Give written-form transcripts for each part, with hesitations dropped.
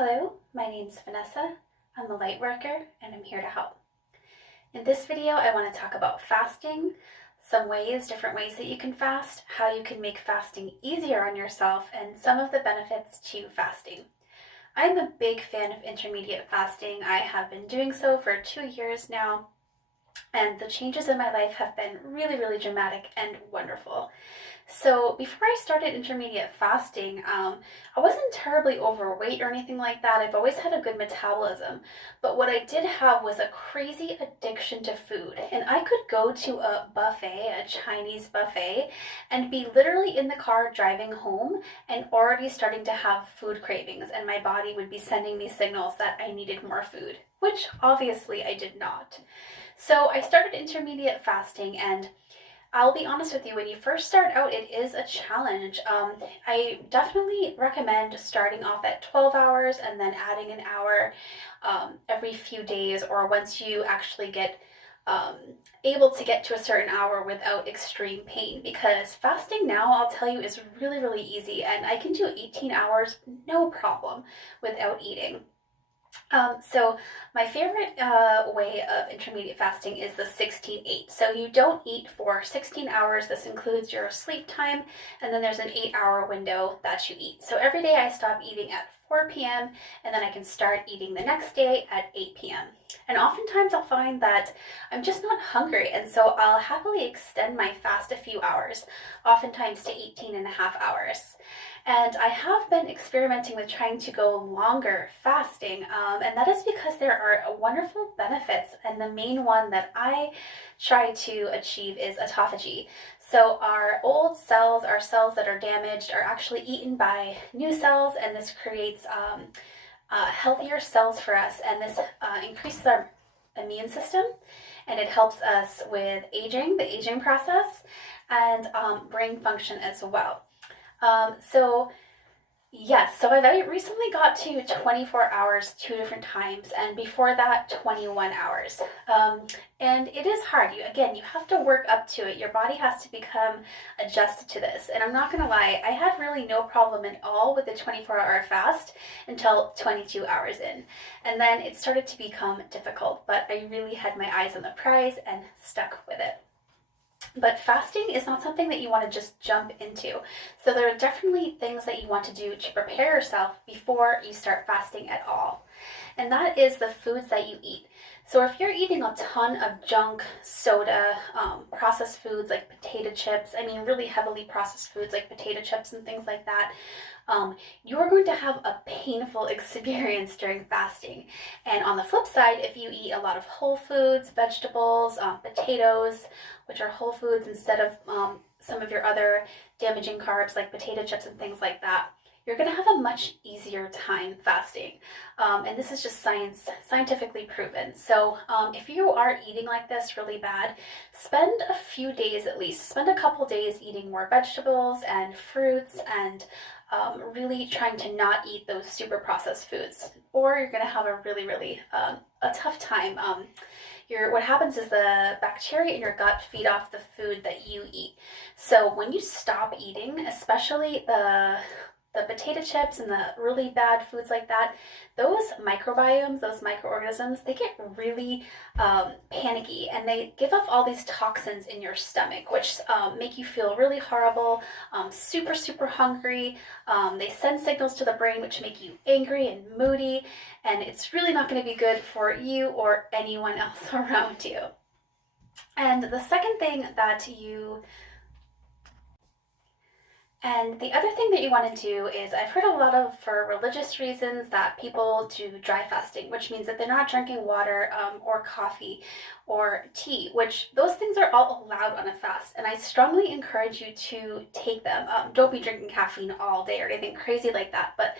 Hello, my name's Vanessa. I'm a light worker and I'm here to help. In this video, I want to talk about fasting, different ways that you can fast, how you can make fasting easier on yourself, and some of the benefits to fasting. I'm a big fan of intermediate fasting. I have been doing so for 2 years now, and the changes in my life have been really dramatic and wonderful. So before I started intermediate fasting, I wasn't terribly overweight or anything like that. I've always had a good metabolism. But what I did have was a crazy addiction to food. And I could go to a buffet, a Chinese buffet, and be literally in the car driving home and already starting to have food cravings. And my body would be sending me signals that I needed more food, which obviously I did not. So I started intermediate fasting, and I'll be honest with you, when you first start out, it is a challenge. I definitely recommend starting off at 12 hours and then adding an hour every few days, or once you actually get able to get to a certain hour without extreme pain, because fasting now, I'll tell you, is really easy, and I can do 18 hours no problem without eating. So my favorite way of intermediate fasting is the 16-8. So you don't eat for 16 hours. This includes your sleep time, and then there's an 8-hour window that you eat. So every day I stop eating at 4 p.m. and then I can start eating the next day at 8 p.m. And oftentimes I'll find that I'm just not hungry, and so I'll happily extend my fast a few hours, oftentimes to 18.5 hours. And I have been experimenting with trying to go longer fasting, and that is because there are wonderful benefits, and the main one that I try to achieve is autophagy. So our old cells, our cells that are damaged, are actually eaten by new cells, and this creates healthier cells for us, and this increases our immune system, and it helps us with the aging process, and brain function as well. So I recently got to 24 hours 2 different times, and before that 21 hours. And it is hard. You have to work up to it. Your body has to become adjusted to this. And I'm not going to lie, I had really no problem at all with the 24-hour fast until 22 hours in. And then it started to become difficult, but I really had my eyes on the prize and stuck with it. But fasting is not something that you want to just jump into. So there are definitely things that you want to do to prepare yourself before you start fasting at all. And that is the foods that you eat. So if you're eating a ton of junk, soda, processed foods like potato chips, really heavily processed foods like potato chips and things like that, you're going to have a painful experience during fasting. And on the flip side, if you eat a lot of whole foods, vegetables, potatoes, which are whole foods instead of some of your other damaging carbs like potato chips and things like that, you're going to have a much easier time fasting. And this is just scientifically proven. So if you are eating like this really bad, spend a few days at least. Spend a couple days eating more vegetables and fruits, and really trying to not eat those super processed foods, or you're going to have a really a tough time. What happens is the bacteria in your gut feed off the food that you eat. So when you stop eating, especially the potato chips and the really bad foods like that, those microbiomes, those microorganisms, they get really panicky, and they give off all these toxins in your stomach, which make you feel really horrible, super hungry. They send signals to the brain which make you angry and moody, and it's really not going to be good for you or anyone else around you. And the other thing that you want to do is, I've heard a lot of, for religious reasons, that people do dry fasting, which means that they're not drinking water or coffee or tea, which those things are all allowed on a fast, and I strongly encourage you to take them. Don't be drinking caffeine all day or anything crazy like that, but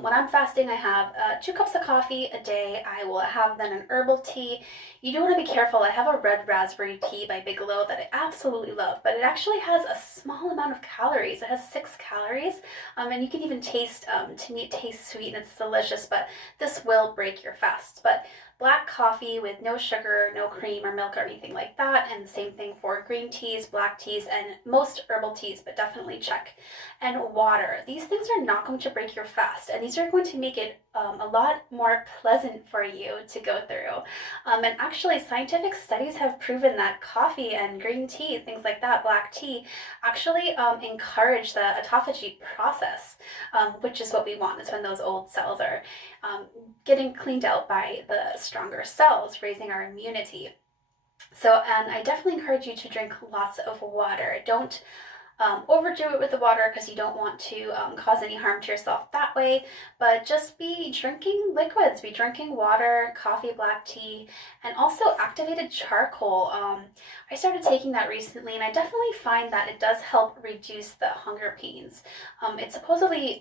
when I'm fasting, I have 2 cups of coffee a day. I will have then an herbal tea. You do want to be careful. I have a red raspberry tea by Bigelow that I absolutely love, but it actually has a small amount of calories. It has 6 calories, and you can even taste, to me it tastes sweet and it's delicious, but this will break your fast. But black coffee with no sugar, no cream or milk or anything like that. And same thing for green teas, black teas, and most herbal teas, but definitely check. And water. These things are not going to break your fast, and these are going to make it a lot more pleasant for you to go through. And actually, scientific studies have proven that coffee and green tea, things like that, black tea, actually encourage the autophagy process, which is what we want. Is when those old cells are getting cleaned out by the stronger cells, raising our immunity. So, and I definitely encourage you to drink lots of water. Don't overdo it with the water because you don't want to cause any harm to yourself that way, but just be drinking liquids, be drinking water, coffee, black tea, and also activated charcoal. I started taking that recently, and I definitely find that it does help reduce the hunger pains. It supposedly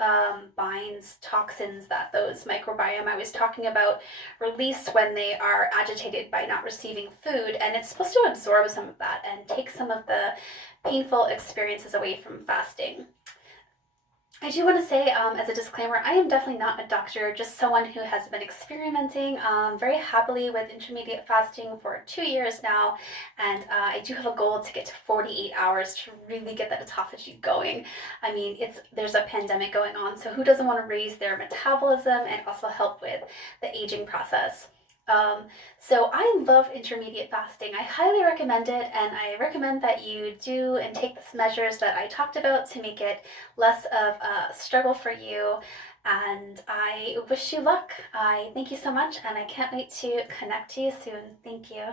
binds toxins that those microbiome I was talking about release when they are agitated by not receiving food, and it's supposed to absorb some of that and take some of the painful experiences away from fasting. I do want to say, as a disclaimer, I am definitely not a doctor, just someone who has been experimenting very happily with intermediate fasting for 2 years now, and I do have a goal to get to 48 hours to really get that autophagy going. I mean, there's a pandemic going on, so who doesn't want to raise their metabolism and also help with the aging process? So I love intermediate fasting. I highly recommend it, and I recommend that you do and take the measures that I talked about to make it less of a struggle for you. And I wish you luck. I thank you so much, and I can't wait to connect to you soon. Thank you.